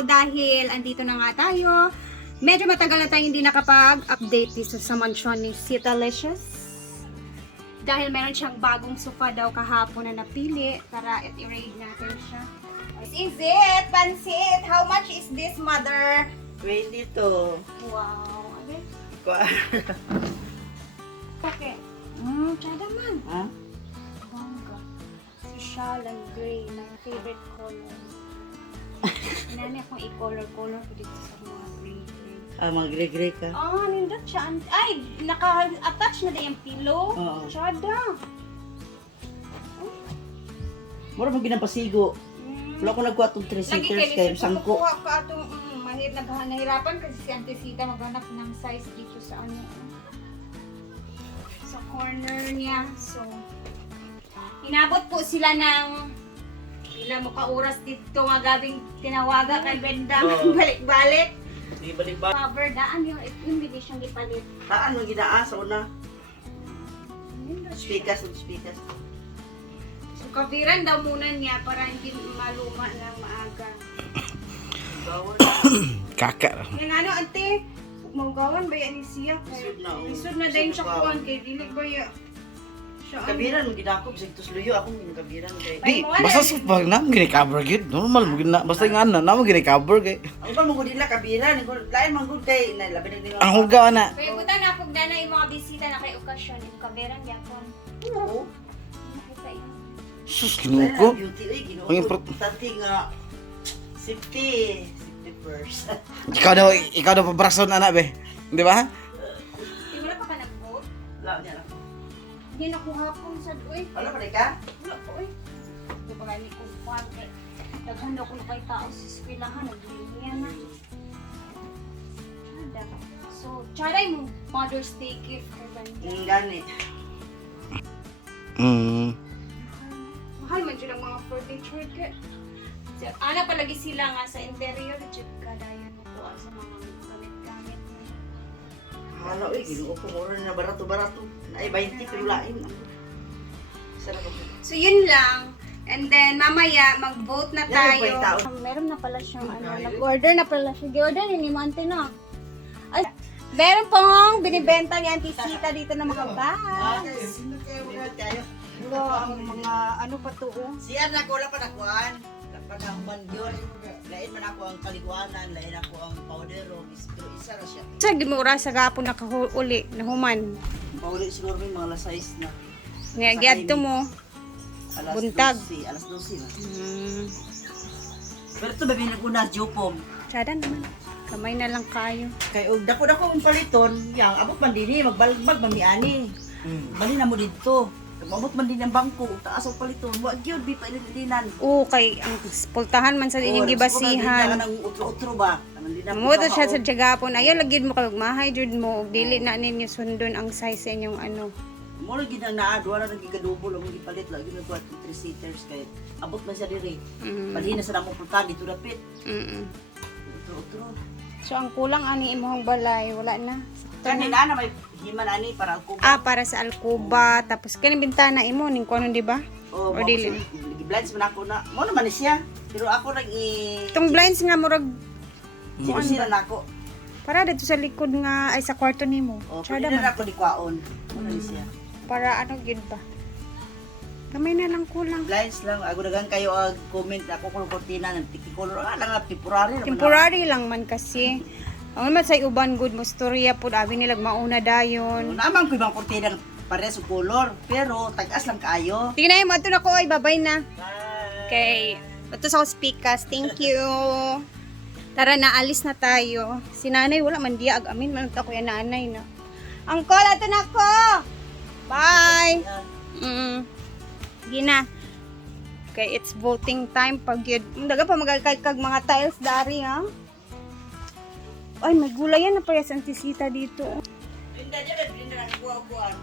ako dahil andito na nga tayo. Medyo matagal na tayo hindi nakapag-update dito sa mansion ni Sita Licious. Dahil meron siyang bagong sofa daw kahapon na napili. Tara, at i-raid natin siya. This is it! Pansit! How much is this, mother? 22. Wow! Okay. Kwa- Okay. Mm, tsada man. Ha? Bongga. Social and gray. My favorite color. Inani akong i-color-color ko dito sa mga gray. Ah, mga gray-gray ka. Ah, nindot siya. An- Ay, naka-attach na din yung pillow. Oo. Tsada. Mura mo ginapasigo. Mm. Wala ko nagkuha itong 3 Lagi seaters kayo kay nisip sangko. kukuha ka atong mm, mahir nagha- nahirapan kasi si Auntie Sita maghanap ng size dito sa ano sa corner niya. So, inabot po sila ng ilang mo ka-oras dito nga gabing tinawaga kay Bendang Oo. balik-balik. Di balik ba? Cover daan yung yung bigay siyang gipalit. Taan mo ginaa sa una. Speakers and speakers. So, kabiran daw muna niya para hindi maluma na maaga. Bawal. Kakak. Kaya nga ano, ante, maugawan ba yan ni siya? Lisod na, oh. lisod na dahil siya Lisod na kuhan, kay dili ba ya? Kabiran mo ginakop sa tos luyo ako mo kabiran kay. Di, basta sa pag na gini cover gid. Normal mo gina basta nga na na mo gini cover kay. Ang ba mo gud nila kabiran, ko lain man gud kay na labi na nila. Ang huga na. Buta na ako na yung mga bisita na kay okasyon, yung kaberan yapon. Oo. Sus kinuko. ang Beauty oy ginuko. Ang import- Tanti nga safety, safety first. Ikaw daw ikaw daw pabrason anak be. Di ba? Di wala pa ka nag-vote? La niya na. Hindi na ko hapon sa uy. Ano pa ka? Wala po uy. Di ba gani kong kuhan kay Naghanda ko na kay tao sa eskwelahan, nagliliya na. Tsada. So, tsada yung Mother's Day gift kay Banda. Ang gani. Mm. Mahal man dyan ang mga furniture kit. So, ana palagi sila nga sa interior, chip ka dayan mo po sa mga. Hala oy ginuko ko mura na barato-barato. Ay 20 pero lain. Sarap ko. So, yun lang. And then, mamaya, mag-vote na tayo. Meron na pala siyang, ano, nag-order na pala siya. Gi-order ni Monte, no? Ay, meron pong binibenta ni Auntie Sita dito ng mga bags. Ito, ang mga, ano pa to, oh. Si ko wala pa nakuan. Wala pa nakuan yun. Lain man ako ang kaliguanan, lain ako ang powder o pero isa ra siya. Sa oras sa gapon nakahuli, nahuman. Pauli siguro may mga alas 6 na. Nga, giadto mo. Alas Buntag. 12, alas 12 na. Hmm. Pero ito babi naguna jupom. Sada naman. Kamay na lang kayo. Kay og dako dako ang paliton, yang abot man dinhi magbalagbag man ni ani. Bali na mo dito. Mabot man din ang bangko, taas ang paliton. Wa gyud bi pa ililinan. Oo, kay ang pultahan man sa inyong gibasihan. Kanang utro-utro ba? Na Mo to siya sa Jagapon. Ayaw lagi mo kay magmahay jud mo ug dili na ninyo sundon ang size sa inyong ano. Mo na gid ang naa, duwa na nagigadubo lang gi palit lagi na kuat 3 seaters kay abot man siya diri. Mm. Bali na sa namo punta dito dapit. Mm. Utro-utro. So ang kulang ani imong balay wala na. Kanina na may himan ani para ako. Ah, para sa alkuba, tapos kani bintana imo ning kuno di ba? Oh, Or dili? Blinds man ako na. Mo naman siya. Pero ako nag i Itong blinds nga murag Sinusira na ako. para dito sa likod nga ay sa kwarto nimo. Oh, pwede man. na ako di kwaon. Mo na ni siya. Para ano gid ba? Kamay na lang kulang. Blinds lang. Ako dagang kayo ag comment ako kung kortina ng tiki color. Ah, lang nga, temporary. naman Temporary lang man kasi. Ang naman sa uban good mo storya pud abi nila mauna dayon. Naman ko ibang kortina ng pares o color. Pero tagas lang kayo. Tingnan mo ato na ko ay babay na. Bye. Okay. Ito sa speakers. Thank you. Tara na, alis na tayo. Si nanay, wala man diya. Agamin man ako yung nanay na. Angkol, ato na ko! Bye! Mm. Sige na. Okay, it's voting time pag yun. Daga pa magagkag mga tiles dari, ha? Ay, may gulayan na pa yung antisita dito. Linda dyan, Linda na kuha-kuhaan.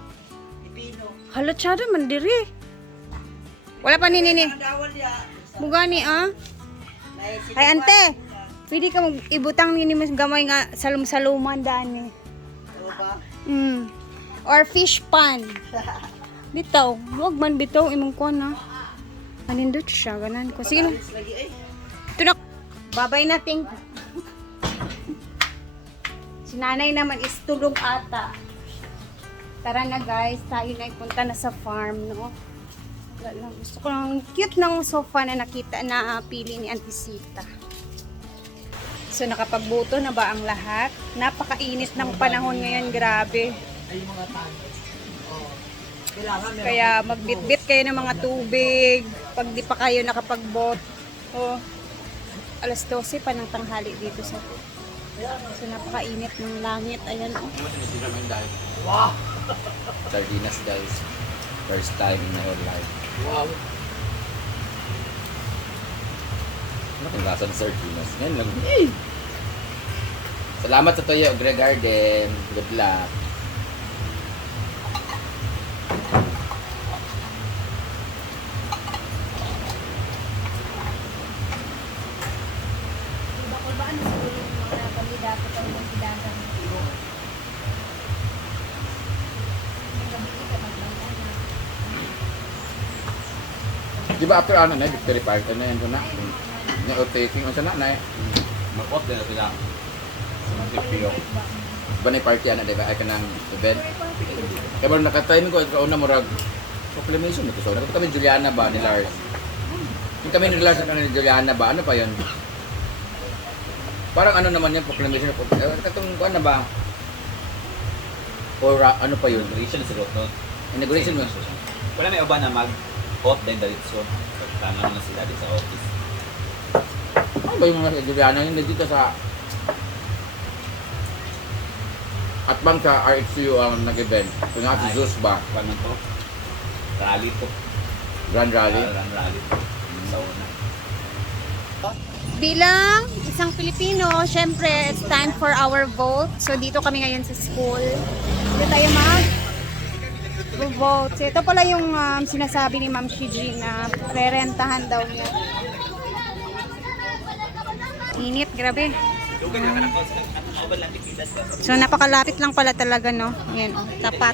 Ipino. Hala, tsada man diri. Wala pa ni nini. Niya. Bugani, ah. May Ay, ante. Pwede ka ibutang nini mas gamay nga salum-saluman daan eh. Mm. Or fish pan. Bitaw. Huwag man bitaw imong kuha na. Manindot siya. Ganan ko. Sige na. Eh. Ito na. Babay nating. Nanay naman is tulog ata. Tara na guys, tayo na ipunta na sa farm, no? Lang. Gusto ko lang, cute ng sofa na nakita na pili ni Auntie Sita. So nakapagbuto na ba ang lahat? Napakainit ng panahon ngayon, grabe. Ay, mga tanong. Oh. Kaya magbitbit kayo ng mga tubig pag di pa kayo nakapagbot. Oh, alas 12 pa ng tanghali dito sa So napakainit ng langit. Ayan oh. Wow! Sardinas guys. First time in my whole life. Wow! Ano kung lasa ng sardinas? Ngayon lang. Salamat sa Toyo Ogre Garden. Good luck. Di ba after ano na, Victory Park, ano yun ko na? Ni taking o sana na eh. Makot din na sila. Sipio. Ba na party ano, di ba? Ay ka ng event. Kaya ba nakatime ko, ikaw na murag proclamation ito. So, nakita kami Juliana ba ni Lars? Yung kami ni Lars ni Juliana ba? Ano pa yun? Parang ano naman yun, proclamation. Eh, katong ano na ba? Or uh, ano pa yun? Inauguration Rot, no? Inauguration mo. Wala may uban na mag hot din dahil so. Tama na sila din sa office. Ano ba yung mga Juliana yun dito sa at bang sa RHCU ang nag-event? Kung nga si. Zeus ba? Paano to? Rally to. Grand Rally? Ah, run rally to. Sa una. Bilang isang Pilipino, syempre, it's time for our vote. So, dito kami ngayon sa school. Dito tayo mag vote. Ito pala yung um, sinasabi ni Ma'am Shiji na rerentahan daw niya. Init, grabe. So, napakalapit lang pala talaga, no? Ayan, oh, tapat.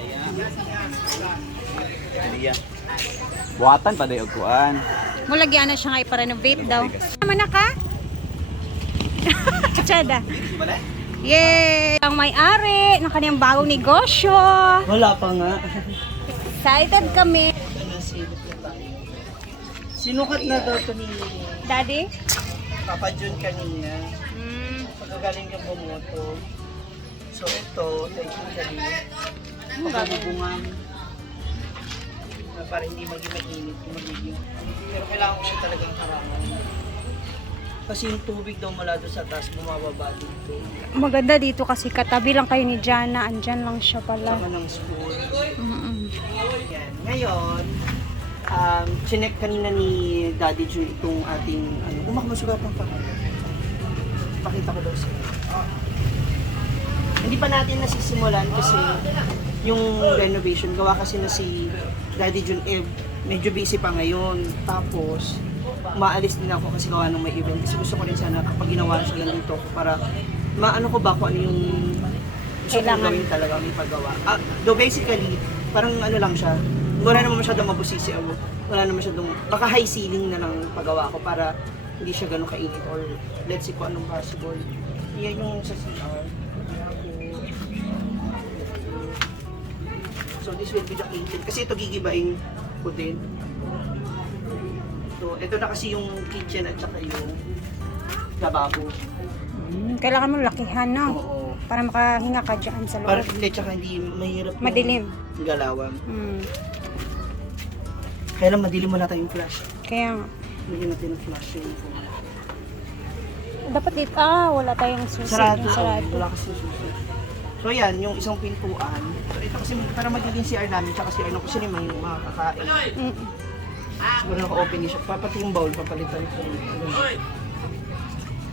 Buhatan pa dayo kuan. Mulagyan na siya nga ipa-renovate daw. Naman na ka? Tsada. Yay! Ang may-ari ng kanyang bagong negosyo. Wala pa nga. Excited kami. Sinukat na daw ito ni Daddy? Papa Jun kanina. Mm. Pagkagaling yung bumoto. So ito, technically, Ang gagawin? pagkabubungan na para hindi maging mainit yung magiging. Pero kailangan ko siya talagang harangan. Kasi yung tubig daw mula doon sa taas, bumababa dito. Maganda dito kasi katabi lang kayo ni Jana. Andyan lang siya pala. Sama ng school. Mm-mm. Yan. Ngayon, um, chinek kanina ni Daddy Jun itong ating, ano, umak masugatan pa. Pakita ko daw sa'yo. Hindi pa natin nasisimulan kasi yung renovation, gawa kasi na si Daddy Jun eh, medyo busy pa ngayon. Tapos, maalis din ako kasi gawa ng may event. Kasi gusto ko rin sana kapag ginawa siya lang dito para maano ko ba kung ano yung gusto kong gawin talaga may paggawa. Ah, though basically, parang ano lang siya, wala naman masyadong mabusisi ako. Wala naman masyadong, baka high ceiling na lang paggawa ko para hindi siya ganun kainit or let's see kung anong possible. Yan yung sa CR. This will be the kitchen. Kasi ito gigibaing ko din. So ito na kasi yung kitchen at saka yung lababo. Mm, Kailangan mo lakihan, no? Oo. Para makahinga ka dyan sa Para loob. hindi tsaka hindi mahirap yung Madilim. galawan. Mm. Kaya lang madilim wala tayong flash. Kaya nga. Bigyan natin ng flash yung Dapat dito, ah, wala tayong susi. sarado. Sarado. Wala kasi susi. So yan, yung isang pintuan. So ito kasi para magiging CR namin, tsaka CR ng kusina may makakain. Mm. Siguro naka-open niya siya. Papati yung bowl, papalitan ko. Ano.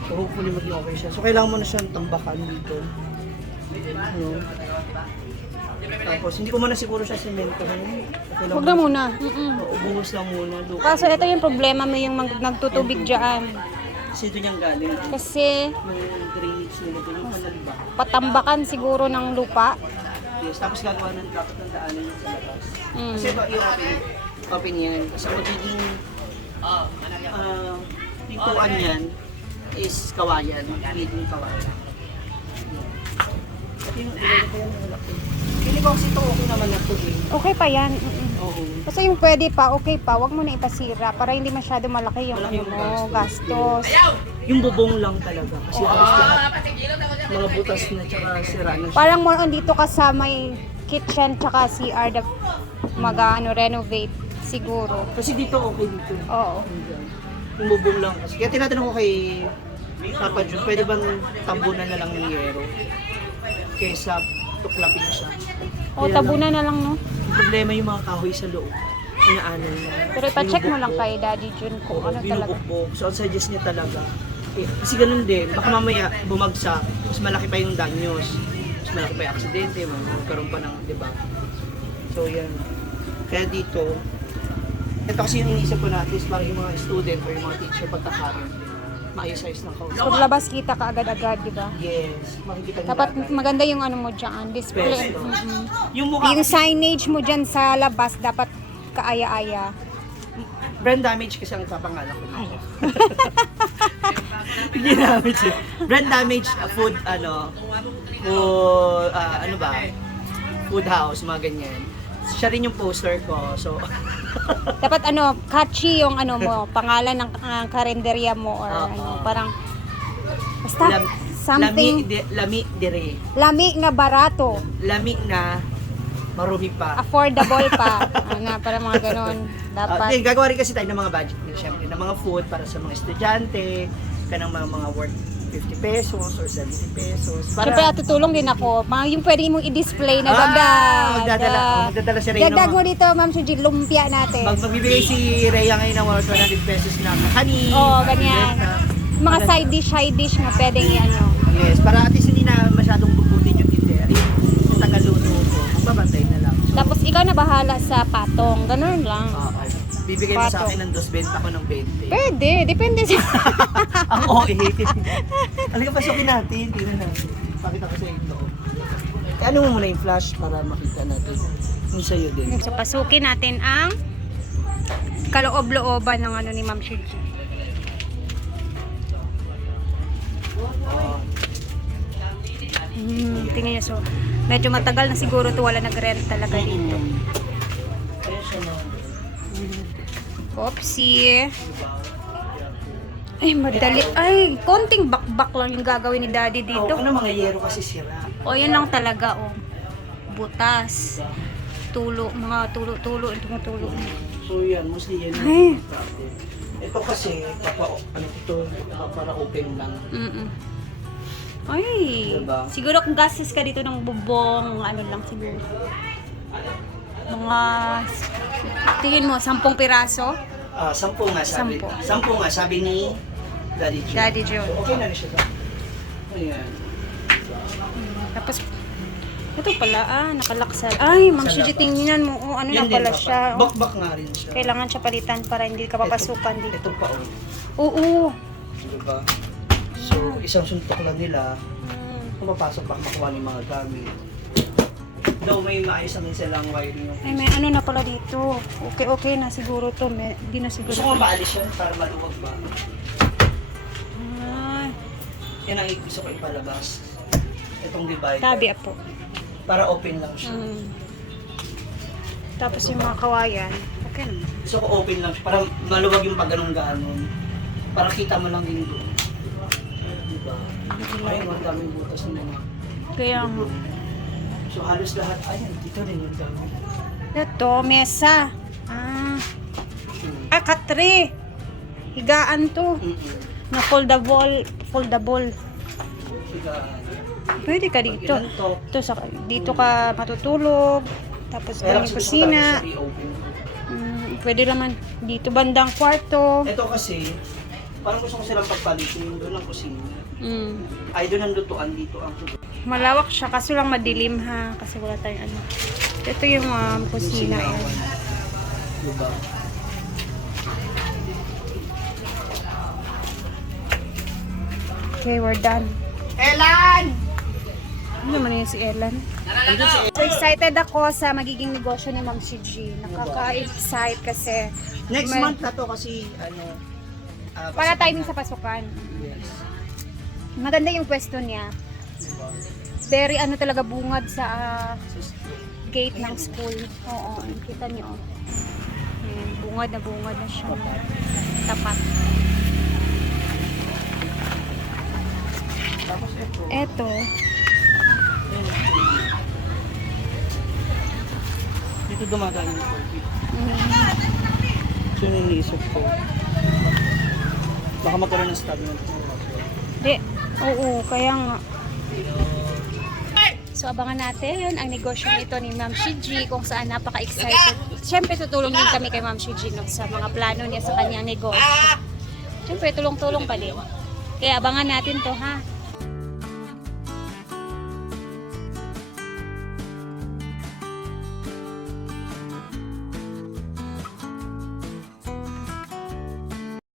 So hopefully maging okay siya. So kailangan mo na siyang tambakan dito. Ano. Tapos hindi ko muna siguro siya semento. Okay lang Huwag na muna. Mm-mm. Buhos lang muna. Kaso ito yung problema mo yung mag- nagtutubig dyan. Kasi doon yung galing. Kasi Yung drainage nila doon, yung kanal ba? patambakan siguro ng lupa. Yes, tapos gagawa ng dapat ng daanan yung sa labas. Mm. Kasi ito yung open, open yan. Kasi magiging ah pintuan yan. is kawayan. Feeding kawayan. Yung ilan ko yan. wala ko. Pili ko kasi ito okay naman na ito eh. Okay pa yan. mm-mm. Oo. Basta yung pwede pa, okay pa. Huwag mo na ipasira para hindi masyado malaki yung, Malaki ano yung mo, gastos. gastos. Yung bubong lang talaga. Kasi halos lahat. Mga butas na tsaka sira na siya. Parang on dito ka sa may kitchen tsaka CR na mag ano, renovate siguro. Kasi dito okay dito. Oo. Yung bubong lang kasi. Kaya tinatanong ko kay Papa Jun, pwede bang tabunan na lang ng yero? Kesa tuklapin siya. O, tabunan na lang, no? Yung problema yung mga kahoy sa loob. Inaanan niya. Pero ipacheck mo lang kay Daddy Jun kung ano talaga. binubukbok. So, ang suggest niya talaga. Eh, kasi ganun din, baka mamaya bumagsak, mas malaki pa yung danyos. Mas malaki pa yung aksidente, magkaroon pa ng, di ba? So, yan. Kaya dito, ito kasi yung iniisip ko na at least para yung mga student or yung mga teacher pagkakaroon, maayos-ayos ng kausap. Paglabas kita ka agad-agad, di ba? Yes, makikita niyo Dapat maganda yung ano mo dyan, display. Pesto. Mm-mm. Yung mukha Yung signage mo dyan sa labas, dapat kaaya-aya. brand damage kasi ang papangalan ko. Eh. Brand damage, uh, food, ano, food, ah, ano ba, food house, mga ganyan. Siya rin yung poster ko, so, Dapat ano, catchy yung ano mo, pangalan ng uh, karinderya mo or Oo. ano, parang basta lam, lami, something di, lami dire. lami nga barato, Lami na marumi pa. affordable pa. ano, parang mga ganon. Uh, Dapat. gagawa rin kasi tayo ng mga budget din, syempre, ng mga food para sa mga estudyante, kanang mga, mga worth 50 pesos or 70 pesos. Para, Siyempre, at tutulong din ako. Mga yung pwede mong i-display na Ah, dagdag. magdadala, Ah, magdadala si Reyno. Dagdag mo dito, Ma'am Suji, lumpia natin. Mag magbibigay si Rhea ngayon ng worth 100 pesos na kanin. Oo, oh, ganyan. benta. Mga side dish, side dish na pwedeng i-ano. Yes, para at least hindi na masyadong bubutin yung tindera. Yung tagaluto ko, magbabantay na lang. So, Tapos ikaw na bahala sa patong. Ganun lang. oo. Bibigay mo sa akin ng dos, benta ko ng 20. Pwede, depende sa... Ang okay. Halika, pasukin natin. Tingnan natin. Pakita ko sa ito. Eh, ano mo muna yung flash para makita natin. Yung sa'yo din. So, pasukin natin ang kaloob-looban ng ano ni Ma'am Shirji. Hmm, tingnan niyo so. Medyo matagal na siguro to wala nag-rent talaga dito. Kaya siya na. Oopsie. Ay, madali. Ay, konting bakbak lang yung gagawin ni Daddy Oh, dito. ano mga yero kasi sira. O, yan lang talaga, o. Butas. Tulo, mga tulo-tulo, tumutulo. So yan, mostly yan Ay. Ito kasi, papa, ano ito, para open lang. Mm-mm. Ay, Diba? siguro kung gastos ka dito ng bubong, ano lang siguro. Mga, tingin mo, sampung piraso? Ah, sampu nga sabi. Sampu. Sampu nga sabi ni Daddy Joe. Daddy Joe. So, okay na rin siya. Ayan. Tapos, ito pala, ah, nakalaksal. Ay, Ma'am Shiji, tingnan mo, oh, ano din, pala papa. siya. Oh. Bakbak nga rin siya. Kailangan siya palitan para hindi ka papasukan Ito, dito. ito pa oh. Oo. Diba? So, isang suntok lang nila. Mm. Kung papasok pa makuha ng mga gamit. Though may maayos naman silang wiring yung Ay, may ano na pala dito. Okay, okay na siguro to. May, di na siguro. Gusto ko maalis yan para maluwag ba? Ay, Yan ang gusto ko ipalabas. Itong divider. tabi po. Para open lang siya. Mm. Tapos yung mga kawayan. Okay naman. Gusto ko open lang siya. Para maluwag yung pag ganun ganon. Para kita mo lang din doon. Diba? Ayun, ang daming butas ng mga. Kaya nga. So halos lahat, ayan, dito rin yung gamit. Ito, mesa. Ah, ah katre. Higaan to. Mm-mm. Na foldable. Foldable. Higaan. Pwede ka dito. Ito sa, dito ka matutulog. Tapos doon yung kusina. Mm, pwede naman dito bandang kwarto. Ito kasi, parang gusto ko silang pagpalitin doon ang kusina. Mm. Ay, doon ang lutuan dito ang Malawak siya, kaso lang madilim ha. Kasi wala tayong ano. Ito yung um, kusina. Eh. Diba? Okay, we're done. Elan! Ano naman yun si si So excited ako sa magiging negosyo ni Ma'am Shiji. Nakaka-excite kasi Next May- month na to kasi, ano, Ah, Para pasukan timing na. sa pasukan. Yes. Maganda yung pwesto niya. Very ano talaga bungad sa ah, So, gate ng school. Oo, kita niyo. Ayan, bungad na bungad na siya. Tapat. tapos ito. Eto. Dito dumadaan yung COVID. mm, So yun yung iniisip ko. Baka magkaroon ng stagnant. di, oo, kaya nga. So abangan natin ang negosyo nito ni Ma'am Shiji kung saan napaka-excited. Siyempre tutulong din kami kay Ma'am Shiji no, sa mga plano niya sa kanyang negosyo. Siyempre tulong-tulong pa din. Kaya abangan natin to ha.